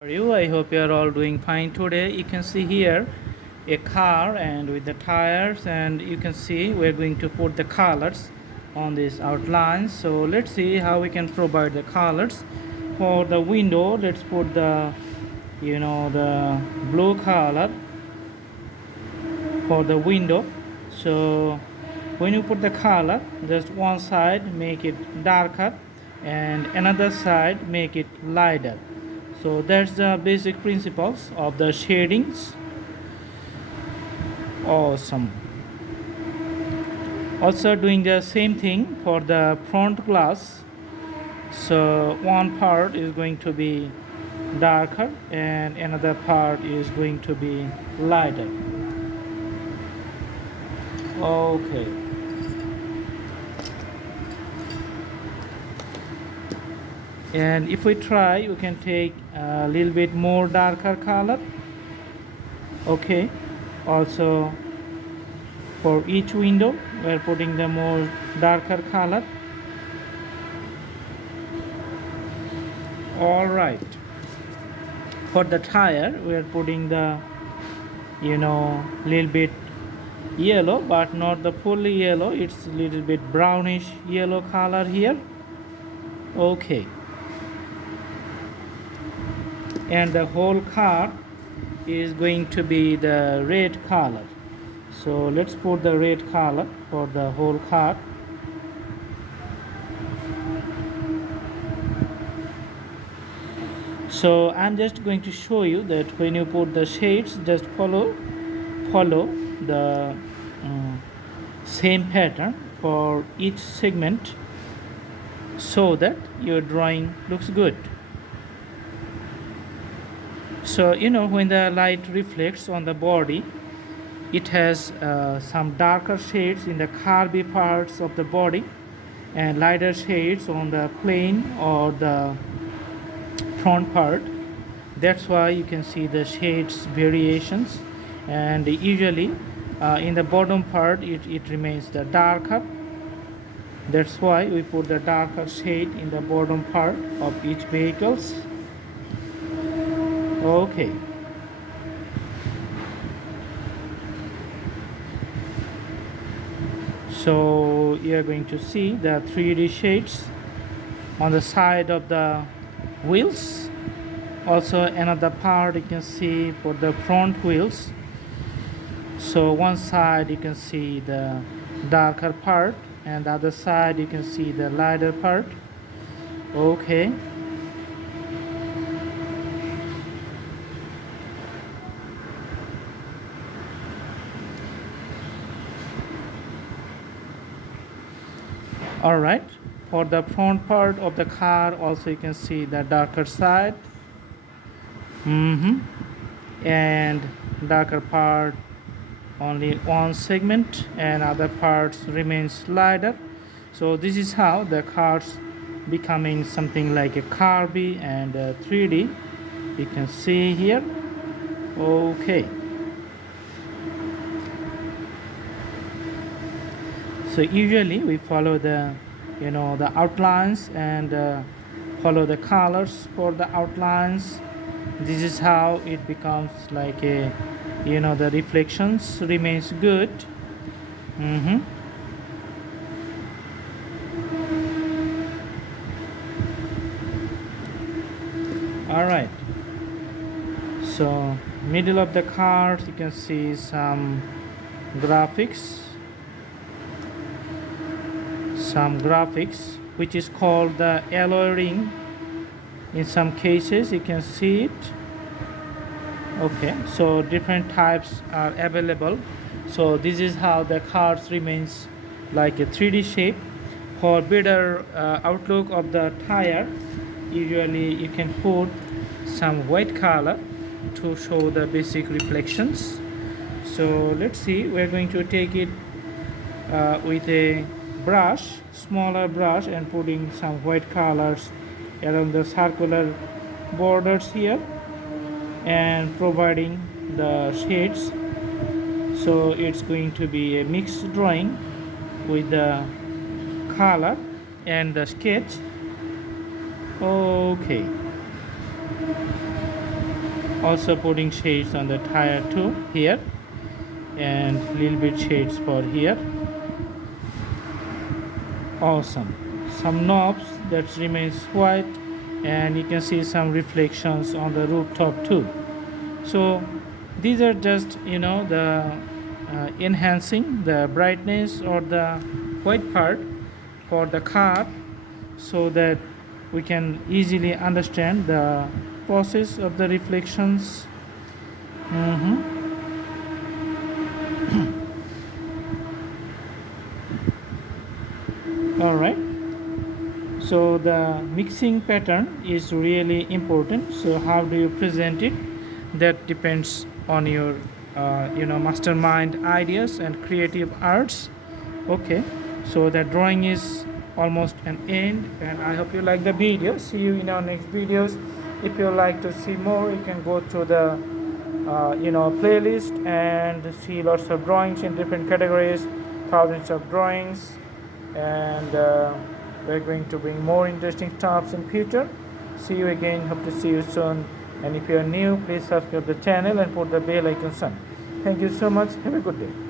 Are you? I hope you are all doing fine today. You can see here a car and with the tires, and you can see we're going to put the colors on this outline. So let's see how we can provide the colors for the window. Let's put the blue color for the window. So when you put the color, just one side make it darker and another side make it lighter. So that's the basic principles of the shadings. Awesome. Also doing the same thing for the front glass. So one part is going to be darker and another part is going to be lighter. Okay. And if we try, you can take a little bit more darker color. Okay. Also for each window we're putting the more darker color. All right, for the tire we're putting the little bit yellow, but not the fully yellow. It's a little bit brownish yellow color here. Okay, and the whole car is going to be the red color. So let's put the red color for the whole car. So I'm just going to show you that when you put the shades, just follow the same pattern for each segment so that your drawing looks good. So when the light reflects on the body, it has some darker shades in the curvy parts of the body and lighter shades on the plane or the front part. That's why you can see the shades variations, and usually in the bottom part it remains the darker. That's why we put the darker shade in the bottom part of each vehicles. Okay. So you are going to see the 3D shades on the side of the wheels. Also another part you can see for the front wheels. So one side you can see the darker part and the other side you can see the lighter part. Okay. All right, for the front part of the car also you can see the darker side. And darker part only one segment and other parts remains lighter. So this is how the cars becoming something like a curvy and 3D. You can see here. Okay. So usually we follow the the outlines and follow the colors for the outlines. This is how it becomes like a the reflections remains good. All right, so middle of the card you can see some graphics which is called the alloy ring. In some cases you can see it. Okay, so different types are available. So this is how the cards remains like a 3D shape. For better outlook of the tire, usually you can put some white color to show the basic reflections. So let's see, we're going to take it with a brush, smaller brush, and putting some white colors around the circular borders here and providing the shades. So it's going to be a mixed drawing with the color and the sketch. Okay. Also putting shades on the tire too here, and little bit shades for here. Awesome. Some knobs that remains white, and you can see some reflections on the rooftop too. So these are just the enhancing the brightness or the white part for the car, so that we can easily understand the process of the reflections. Mhm. All right, so the mixing pattern is really important. So how do you present it, that depends on your mastermind ideas and creative arts. Okay, so the drawing is almost an end, and I hope you like the video. See you in our next videos. If you like to see more, you can go to the playlist and see lots of drawings in different categories, thousands of drawings, and we're going to bring more interesting stuffs in future. See you again, hope to see you soon. And if you are new, please subscribe the channel and put the bell icon on. Thank you so much, have a good day.